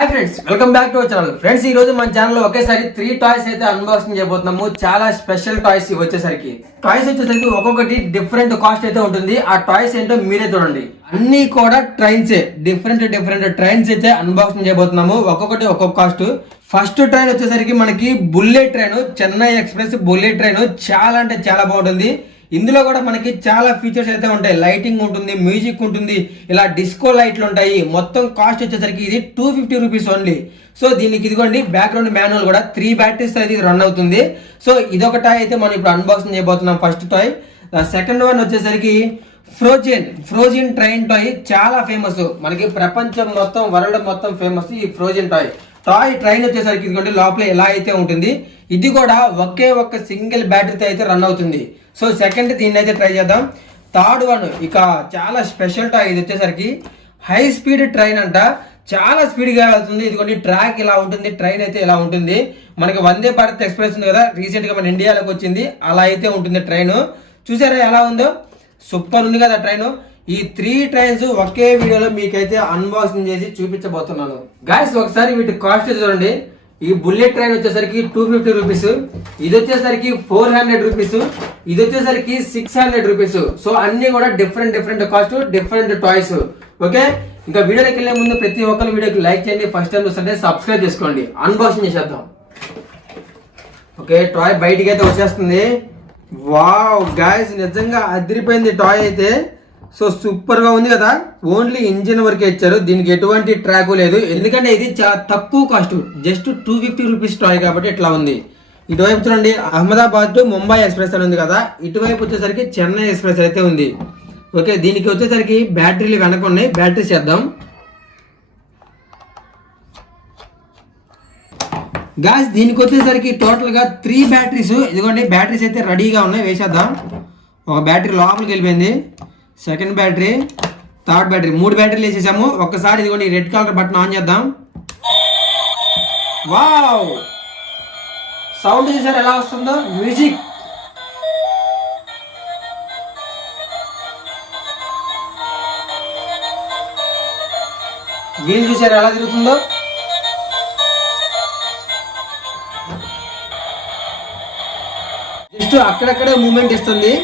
Hi friends, welcome back to our channel. Friends, ఈ రోజు మన ఛానల్ లో ఒకేసారి 3 టాయ్స్ అయితే అన్బాక్సింగ్ చేయబోతున్నాము. చాలా స్పెషల్ టాయ్స్ వచ్చేసరికి ఒక్కొక్కటి డిఫరెంట్ కాస్ట్ అయితే ఉంటుంది. ఆ టాయ్స్ ఏంటో మీరే చూడండి. అన్ని కూడా ట్రైన్స్, డిఫరెంట్ ట్రైన్స్ అయితే అన్బాక్సింగ్ చేయబోతున్నాము. ఒక్కొక్కటి ఒక్కొక్క కాస్ట్. ఫస్ట్ ట్రైన్ వచ్చేసరికి మనకి bullet train, Chennai express bullet train. చాలా అంటే చాలా బాగుంటుంది. ఇందులో కూడా మనకి చాలా ఫీచర్స్ అయితే ఉంటాయి. లైటింగ్ ఉంటుంది, మ్యూజిక్ ఉంటుంది, ఇలా డిస్కో లైట్లు ఉంటాయి. మొత్తం కాస్ట్ వచ్చేసరికి ఇది 250 రూపీస్ ఓన్లీ. సో దీనికి ఇదిగోండి బ్యాక్గ్రౌండ్ మాన్యువల్ కూడా 3 బ్యాటరీస్ అయితే రన్ అవుతుంది. సో ఇదొక టాయ్ అయితే మనం ఇప్పుడు అన్బాక్సింగ్ చేయబోతున్నాం. First toy. సెకండ్ వన్ వచ్చేసరికి ఫ్రోజన్ ట్రైన్ టాయ్. చాలా ఫేమస్, మనకి ప్రపంచం మొత్తం, వరల్డ్ మొత్తం ఫేమస్ ఈ ఫ్రోజన్ టాయ్ ట్రైన్ వచ్చేసరికి ఇదిగోండి లోపల ఎలా అయితే ఉంటుంది. ఇది కూడా ఒక్క సింగిల్ బ్యాటరీతో అయితే రన్ అవుతుంది. సో సెకండ్ దీన్ని అయితే ట్రై చేద్దాం. థర్డ్ వన్ ఇక చాలా స్పెషల్ టాయ్. ఇది వచ్చేసరికి హై స్పీడ్ ట్రైన్ అంట. చాలా స్పీడ్గా వెళ్తుంది. ఇదిగోండి ట్రాక్ ఇలా ఉంటుంది, ట్రైన్ అయితే ఇలా ఉంటుంది. మనకి వందే భారత్ ఎక్స్ప్రెస్ ఉంది కదా, రీసెంట్ గా మన ఇండియాలోకి వచ్చింది. అలా అయితే ఉంటుంది ట్రైన్. చూసారా ఎలా ఉందో? సూపర్ ఉంది కదా ట్రైన్. ఈ 3 ట్రైన్స్ ఒకే వీడియోలో మీకైతే అన్బాక్సింగ్ చేసి చూపించబోతున్నాను. గాయస్, ఒకసారి వీటి కాస్ట్ చూడండి. ఈ బుల్లెట్ ట్రైన్ వచ్చేసరికి 250 రూపీస్, ఇది వచ్చేసరికి 400 రూపీస్, ఇది వచ్చేసరికి 600 రూపీస్. సో అన్ని కూడా different cost, different toys. Okay, ఇంకా వీడియోకి వెళ్ళే ముందు ప్రతి ఒక్కరు వీడియోకి లైక్ చేయండి. ఫస్ట్ టైం చూస్తుంటే సబ్స్క్రైబ్ చేసుకోండి. అన్బాక్సింగ్ చేసేద్దాం. ఓకే, టాయ్ బయటికి అయితే వచ్చేస్తుంది. వావ్ గాయస్, నిజంగా అదిరిపోయింది టాయ్ అయితే. సో సూపర్ గా ఉంది కదా. ఓన్లీ ఇంజిన్ వరకే ఇచ్చారు, దీనికి ఎటువంటి ట్రాక్ లేదు. ఎందుకంటే ఇది చాలా తక్కువ కాస్ట్, జస్ట్ 250 రూపీస్ టాయ్ కాబట్టి ఇట్లా ఉంది. ఇటువైపు చూడండి అహ్మదాబాద్ టు ముంబై ఎక్స్ప్రెస్ అని ఉంది కదా, ఇటువైపు వచ్చేసరికి చెన్నై ఎక్స్ప్రెస్ అయితే ఉంది. ఓకే, దీనికి వచ్చేసరికి బ్యాటరీలు వెనక ఉన్నాయి. బ్యాటరీ చేద్దాం. గాస్, దీనికి వచ్చేసరికి టోటల్ గా 3 బ్యాటరీస్. ఇదిగోండి బ్యాటరీస్ అయితే రెడీగా ఉన్నాయి, వేసేద్దాం. ఒక బ్యాటరీ లోపలికి వెళ్ళిపోయింది, సెకండ్ బ్యాటరీ, థర్డ్ బ్యాటరీ, 3 బ్యాటరీలు వేసేసాము. ఒక్కసారి ఇదిగోండి రెడ్ కలర్ బటన్ ఆన్ చేద్దాం. వావ్, సౌండ్ చూసారు ఎలా వస్తుందో, మ్యూజిక్. వీల్ చూసారు ఎలా తిరుగుతుందో. జస్ట్ అక్కడక్కడే మూమెంట్ ఇస్తుంది.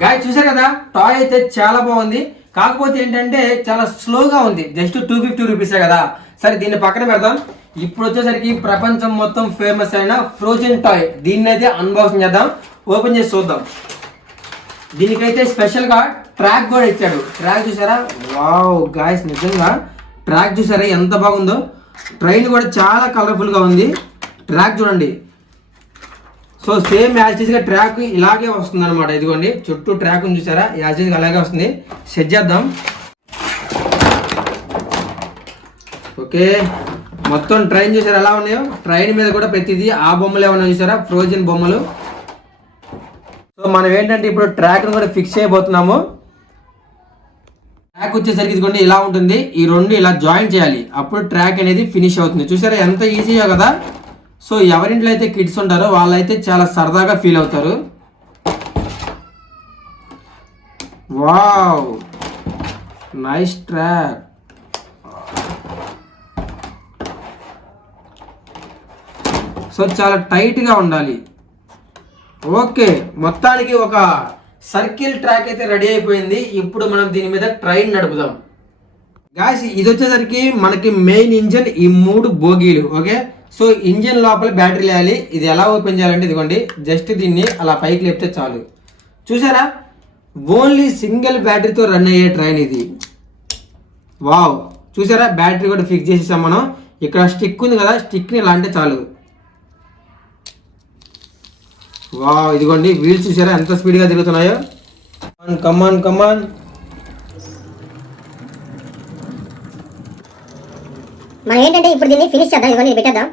గాయ చూసారు కదా, టాయ్ అయితే చాలా బాగుంది. కాకపోతే ఏంటంటే చాలా స్లోగా ఉంది. జస్ట్ 250 రూపీసే కదా. సరే దీన్ని పక్కన పెడదాం. ఇప్పుడు వచ్చేసరికి ప్రపంచం మొత్తం ఫేమస్ అయిన ఫ్రోజన్ టాయ్, దీన్ని అయితే అన్బాక్సింగ్ చేద్దాం. ఓపెన్ చేసి చూద్దాం. దీనికైతే స్పెషల్ గా ట్రాక్ కూడా ఇచ్చాడు. ట్రాక్ చూసారా? వావ్ గాయస్, నిజంగా ట్రాక్ చూసారా ఎంత బాగుందో. ట్రైన్ కూడా చాలా కలర్ఫుల్ గా ఉంది. ట్రాక్ చూడండి. సో సేమ్ యాజిటీస్ గా ట్రాక్ ఇలాగే వస్తుంది అనమాట. ఇదిగోండి చుట్టూ ట్రాక్ చూసారా, యాజిటీస్ అలాగే వస్తుంది. సెట్ చేద్దాం. ఓకే, మొత్తం ట్రైన్ చూసారా ఎలా ఉన్నాయో. ట్రైన్ మీద కూడా ప్రతిదీ ఆ బొమ్మలు ఏమన్నా చూసారా, ఫ్రోజన్ బొమ్మలు. సో మనం ఏంటంటే ఇప్పుడు ట్రాక్ కూడా ఫిక్స్ చేయబోతున్నాము. ట్రాక్ వచ్చేసరికి ఇదిగోండి ఇలా ఉంటుంది. ఈ 2 ఇలా జాయిన్ చేయాలి, అప్పుడు ట్రాక్ అనేది ఫినిష్ అవుతుంది. చూసారా ఎంత ఈజీయో కదా. సో ఎవరింట్లో అయితే కిడ్స్ ఉంటారో వాళ్ళైతే చాలా సరదాగా ఫీల్ అవుతారు. Wow, nice track. సో చాలా టైట్గా ఉండాలి. ఓకే, మొత్తానికి ఒక సర్కిల్ ట్రాక్ అయితే రెడీ అయిపోయింది. ఇప్పుడు మనం దీని మీద ట్రైన్ నడుపుదాం. గాయ్స్, ఇది వచ్చేసరికి మనకి మెయిన్ ఇంజన్, ఈ 3 బోగీలు. ఓకే, సో ఇంజన్ లోపల బ్యాటరీ వేయాలి. ఇది ఎలా ఓపెన్ చేయాలంటే ఇదిగోండి, జస్ట్ దీన్ని అలా పైకి లేపితే చాలు. చూసారా, ఓన్లీ సింగిల్ బ్యాటరీతో రన్ అయ్యే ట్రైన్ ఇది. వావ్, చూసారా బ్యాటరీ కూడా ఫిక్స్ చేసేసాం మనం. ఇక్కడ స్టిక్ ఉంది కదా, స్టిక్ని ఇలా అంటే చాలు. వావ్, ఇదిగోండి వీల్స్ చూసారా ఎంత స్పీడ్గా తిరుగుతున్నాయో. కమాన్ కమాన్. మనం ఏంటంటే ఇప్పుడు దీన్ని ఫినిష్ చేద్దాం. ఇదిగోండి ఇది పెట్టేద్దాం.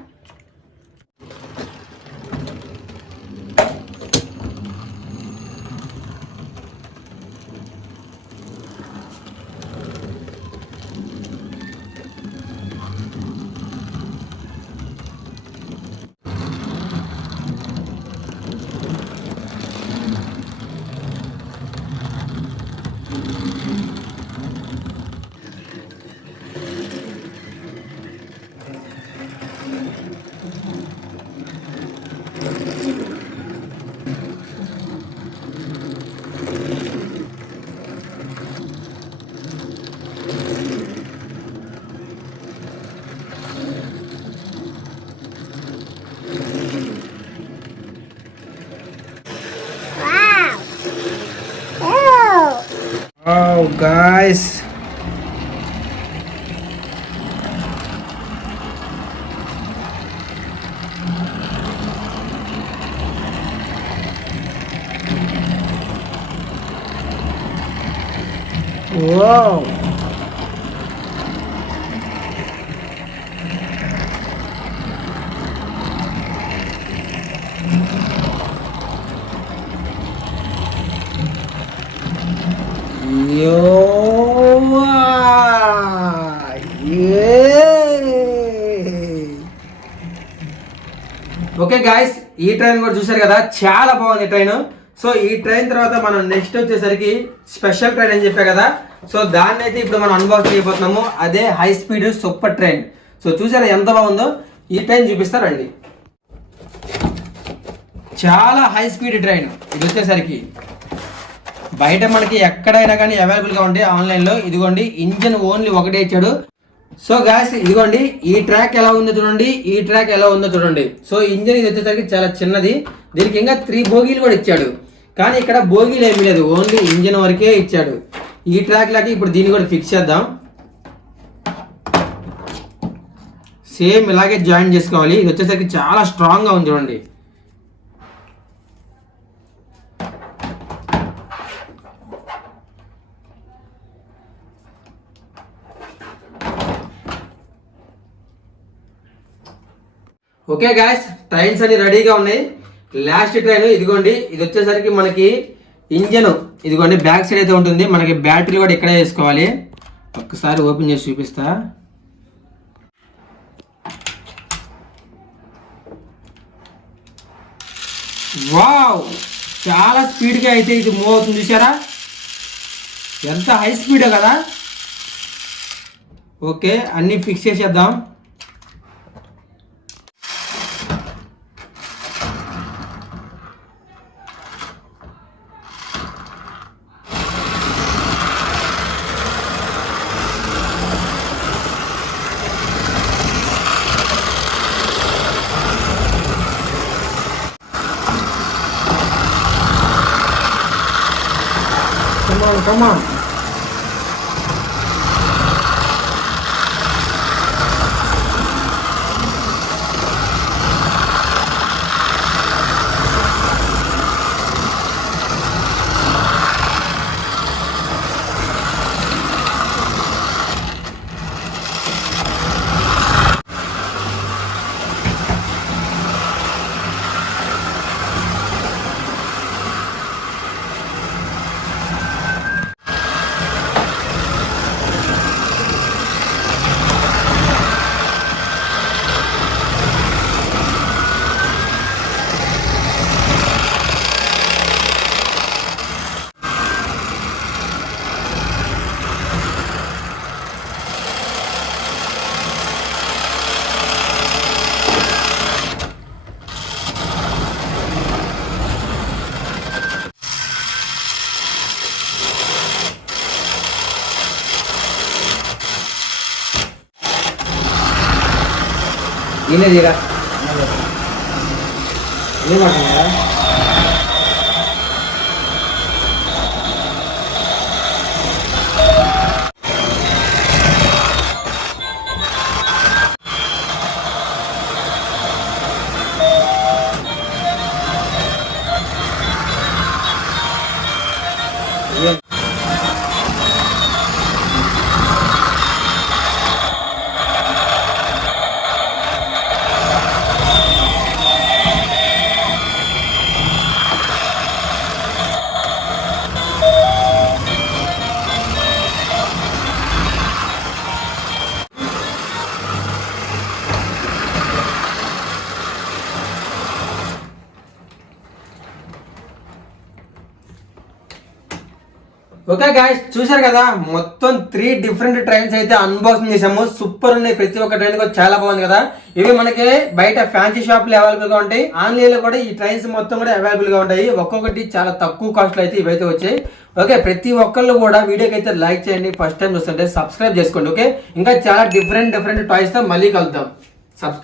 Guys, wow. ఓకే గాయస్, ఈ ట్రైన్ కూడా చూసారు కదా, చాలా బాగుంది ట్రైన్. సో ఈ ట్రైన్ తర్వాత మనం నెక్స్ట్ వచ్చేసరికి స్పెషల్ ట్రైన్ అని చెప్పా కదా, సో దాన్ని అయితే ఇప్పుడు మనం అన్బాక్స్ చేయబోతున్నాము. అదే high speed super train. So చూసారా ఎంత బాగుందో, ఈ ట్రైన్ చూపిస్తారండి. చాలా హై స్పీడ్ ట్రైన్ ఇది వచ్చేసరికి. బయట మనకి ఎక్కడైనా కానీ అవైలబుల్ గా ఉంటాయి ఆన్లైన్ లో. ఇదిగోండి, ఇంజన్ ఓన్లీ ఒకటే ఇచ్చాడు. సో గాయస్ ఇదిగోండి, ఈ ట్రాక్ ఎలా ఉందో చూడండి, ఈ ట్రాక్ ఎలా ఉందో చూడండి. సో ఇంజన్ ఇది వచ్చేసరికి చాలా చిన్నది, దీనికి ఇంకా 3 బోగీలు కూడా ఇచ్చాడు. కానీ ఇక్కడ బోగీలు ఏమీ లేదు, ఓన్లీ ఇంజన్ వరకే ఇచ్చాడు. ఈ ట్రాక్ లాగా ఇప్పుడు దీన్ని కూడా ఫిక్స్ చేద్దాం. సేమ్ ఇలాగే జాయిన్ చేసుకోవాలి. ఇది వచ్చేసరికి చాలా స్ట్రాంగ్ గా ఉంది చూడండి. ఓకే గాయస్, ట్రైన్స్ అన్ని రెడీగా ఉన్నాయి. లాస్ట్ ట్రైన్ ఇదిగోండి, ఇది వచ్చేసరికి మనకి ఇంజన్ ఇదిగోండి బ్యాక్ సైడ్ అయితే ఉంటుంది. మనకి బ్యాటరీ కూడా ఇక్కడే వేసుకోవాలి. ఒక్కసారి ఓపెన్ చేసి చూపిస్తా. వావ్, చాలా స్పీడ్గా అయితే ఇది మూవ్ అవుతుంది. చూసారా ఎంత హై స్పీడ్ కదా. ఓకే, అన్ని ఫిక్స్ చేసేద్దాం. Come on. ini dia ini maksudnya okay guys, చూశారు కదా మొత్తం 3 డిఫరెంట్ ట్రైన్స్ అయితే అన్బాక్సింగ్ చేసాము. సూపర్ ఉన్నాయి, ప్రతి ఒక్క ట్రైన్ కూడా చాలా బాగుంది కదా. ఇవి మనకి బయట ఫ్యాన్సీ షాప్ లో అవైలబుల్ గా ఉంటాయి, ఆన్లైన్ లో కూడా ఈ ట్రైన్స్ మొత్తం కూడా అవైలబుల్ గా ఉంటాయి. ఒక్కొక్కటి చాలా తక్కువ కాస్ట్ లో అయితే ఇవైతే వచ్చాయి. ఓకే, ప్రతి ఒక్కళ్ళు కూడా వీడియోకి అయితే లైక్ చేయండి, ఫస్ట్ టైం చూస్తుంటే సబ్స్క్రైబ్ చేసుకోండి. ఓకే, ఇంకా చాలా డిఫరెంట్ టాయ్స్ తో మళ్ళీ కలుద్దాం. సబ్స్క్రైబ్.